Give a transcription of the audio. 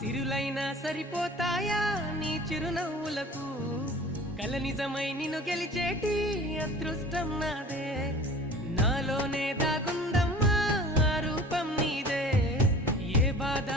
సిరులైనా సరిపోతాయా నీ చిరునవ్వులకు కల నిజమై నిన్ను గెలిచేటి అదృష్టం నాదే నాలోనే దాగుందమ్మా ఆ రూపం నీదే ఏ బాధ